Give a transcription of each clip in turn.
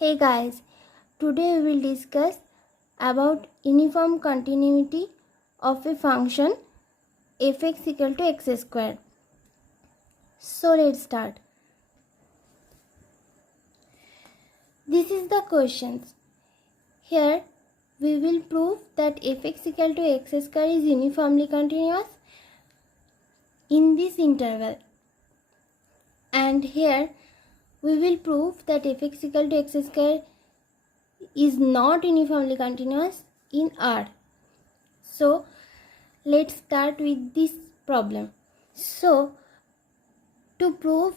Hey guys, today we will discuss about uniform continuity of a function fx equal to x square. So let's start. This is the questions. Here we will prove that fx equal to x square is uniformly continuous in this interval. And here we will prove that fx equal to x square is not uniformly continuous in R. So let's start with this problem. So to prove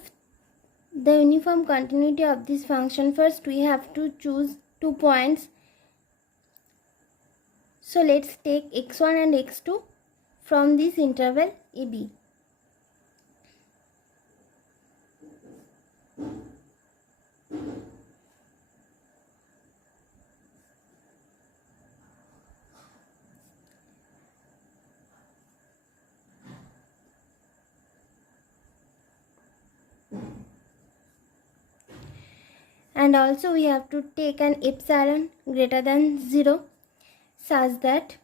the uniform continuity of this function, first we have to choose 2 points. So let's take x1 and x2 from this interval AB. And also we have to take an epsilon greater than 0 such that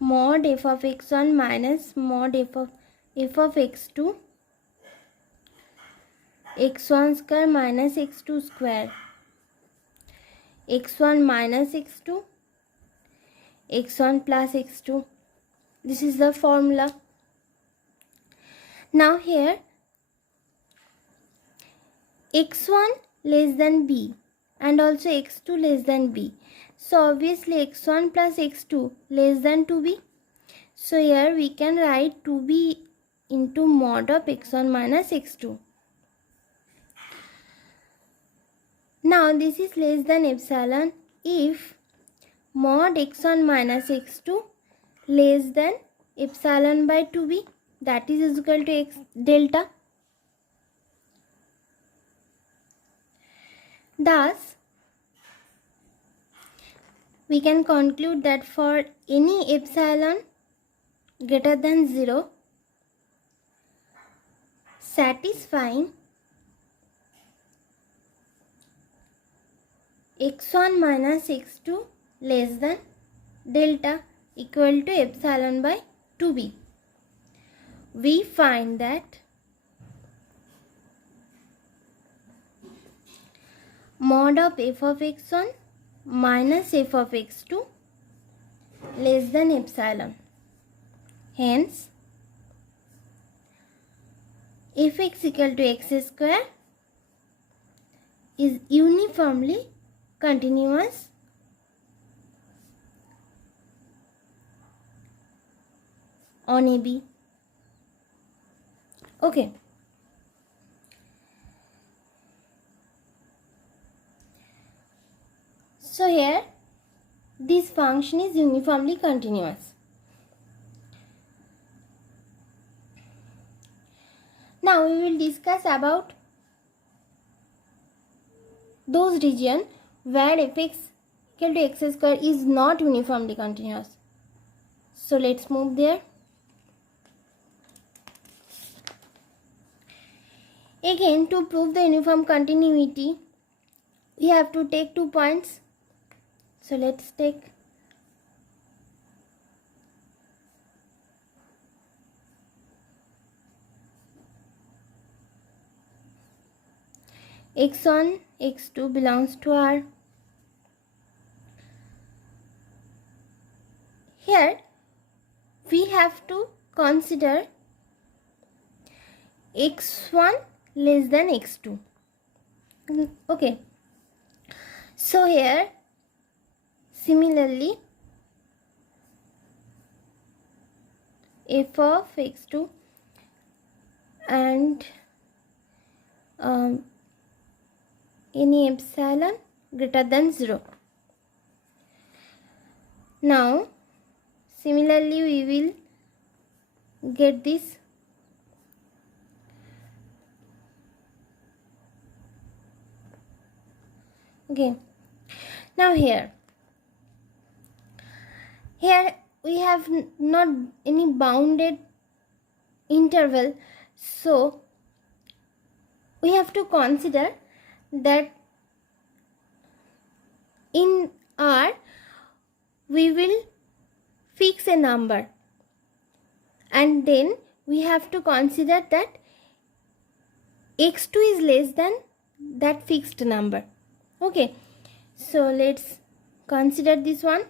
mod f of x1 minus mod f of x2 x1 square minus x2 square x1 minus x2 x1 plus x2. This is the formula. Now here x1 less than b and also x2 less than b. So obviously x1 plus x2 less than 2b. So here we can write 2b into mod of x1 minus x2. Now this is less than epsilon if mod x1 minus x2 less than epsilon by 2b, that is equal to x delta. Thus we can conclude that for any epsilon greater than 0 satisfying x1 minus x2 less than delta equal to epsilon by 2b, we find that mod of f of x1 minus f of x2 less than epsilon. Hence fx equal to x square is uniformly continuous on AB. Okay. So here this function is uniformly continuous. Now we will discuss about those regions where fx equal to x square is not uniformly continuous. So let's move there. Again, to prove the uniform continuity, we have to take 2 points. So let's take x1, x2 belongs to R. Here we have to consider x1 less than x2. Okay. So here similarly f of x2 and any epsilon greater than 0. Now similarly we will get this okay. Now here we have not any bounded interval, so we have to consider that in R we will fix a number, and then we have to consider that x2 is less than that fixed number. Okay, so let's consider this one.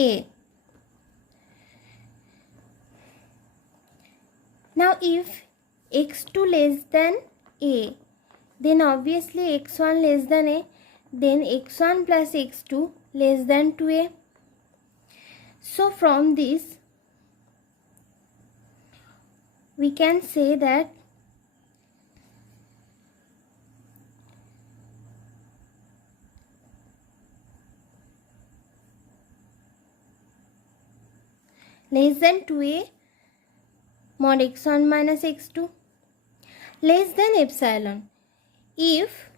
A. Now if x2 less than a, then obviously x1 less than a, then x1 plus x2 less than 2a. So from this we can say that less than 2a mod x1 minus x2 less than epsilon if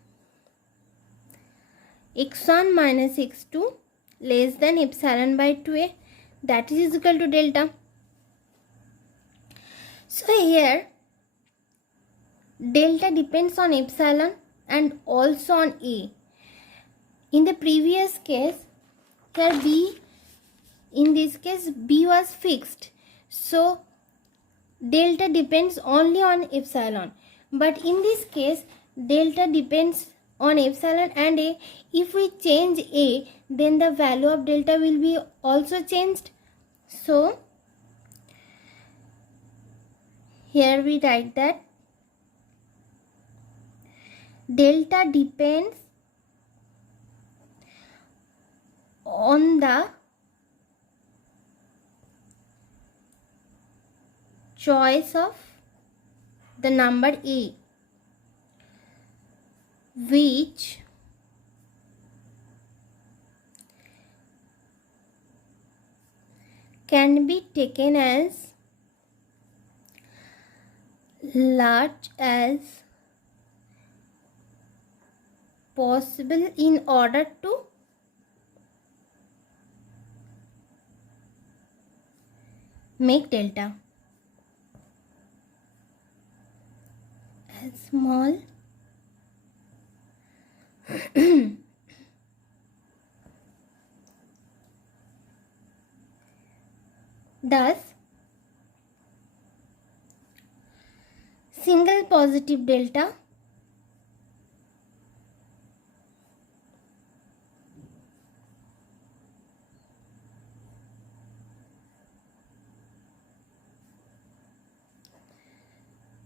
x1 minus x2 less than epsilon by 2a, that is equal to delta. So here delta depends on epsilon and also on a. In the previous case, here b, in this case b was fixed, so delta depends only on epsilon, but in this case delta depends on epsilon and a. If we change a, then the value of delta will be also changed. So here we write that delta depends on the choice of the number a, which can be taken as large as possible in order to make delta as small thus single positive delta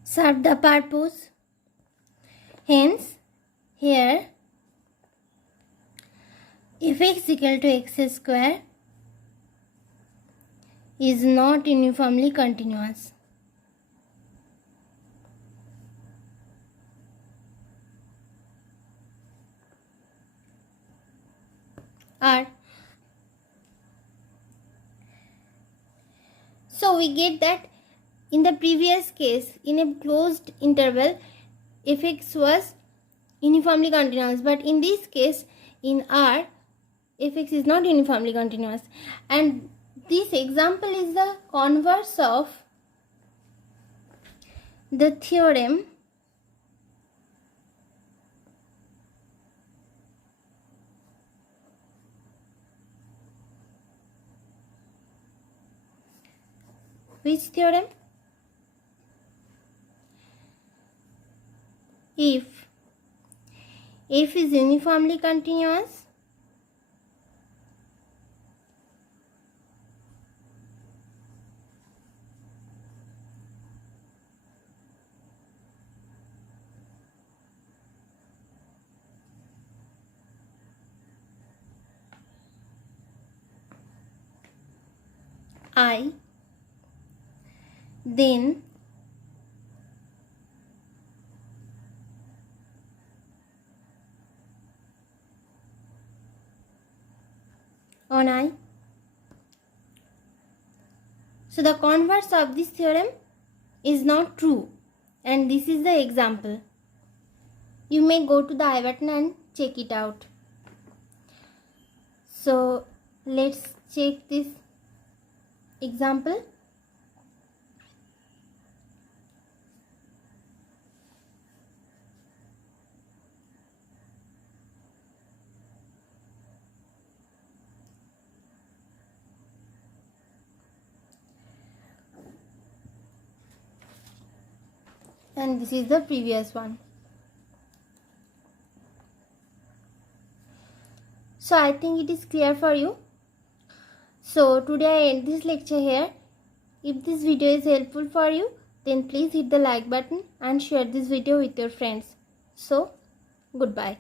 serve the purpose. Hence here fx equal to x square is not uniformly continuous. R. So we get that in the previous case, in a closed interval, fx was uniformly continuous, but in this case, in R, fx is not uniformly continuous. And this example is the converse of the theorem which theorem? If f is uniformly continuous, I, then one eye. So the converse of this theorem is not true, and this is the example. You may go to the I button and check it out. So let's check this example. And this is the previous one. So I think it is clear for you. So today I end this lecture here. If this video is helpful for you, then please hit the like button and share this video with your friends. So goodbye.